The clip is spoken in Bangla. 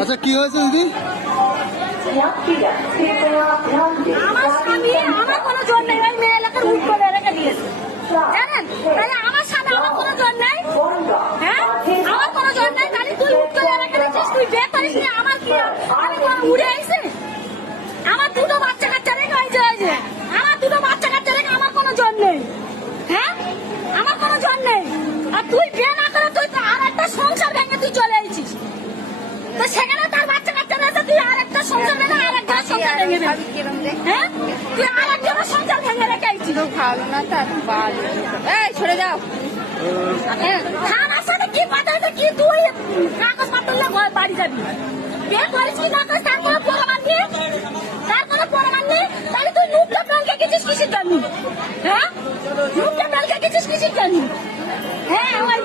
আচ্ছা কি হয়েছে দিদি? আমার স্বামী আমার কোনো জোর নেই, ওই মেয়ে এলাকার উঠ করে রেখে দিয়েছে, জানেন? তাহলে আমার স্বামী আমার কোনো জোর নেই, হ্যাঁ আমার কোনো জোর নেই। তাহলে তুই উঠ করে রেখে দিচ্ছিস, তুই বিয়ে করিস নি, আমার কি? আমি কোনো উড়ে আইসি? আমার দুটো বাচ্চা কাচ্চা রেখে হয়েছে, আমার দুটো বাচ্চা কাচ্চা রেখে আমার কোনো জোর নেই, হ্যাঁ আমার কোনো জোর নেই। আর তুই বিয়ে না করে তুই তো আর একটা সংসার ভেঙে তুই চলে এসেছিস, তো সেখানে তার বাচ্চা কাচ্চা রয়েছে, তুই আর একটা সংসার ভেঙে আর একটা সংসার ভেঙে দেবে, হ্যাঁ তুই আর একটা সংসার ভেঙে রেখে আইছিস। ভালো না তার এই সরে যাও। থানার সাথে কি কথা হয়েছে, কি তুই কাগজ পত্র নিয়ে বাড়ি যাবি? বিয়ে করিস কি না করিস তার কোনো প্রমাণ নেই, তার কোনো প্রমাণ নেই। তাহলে তুই নুপটা ব্যাংকে গেছিস কিসের জন্য? হ্যাঁ নুপটা ব্যাংকে গেছিস কিসের জন্য? হ্যাঁ ওই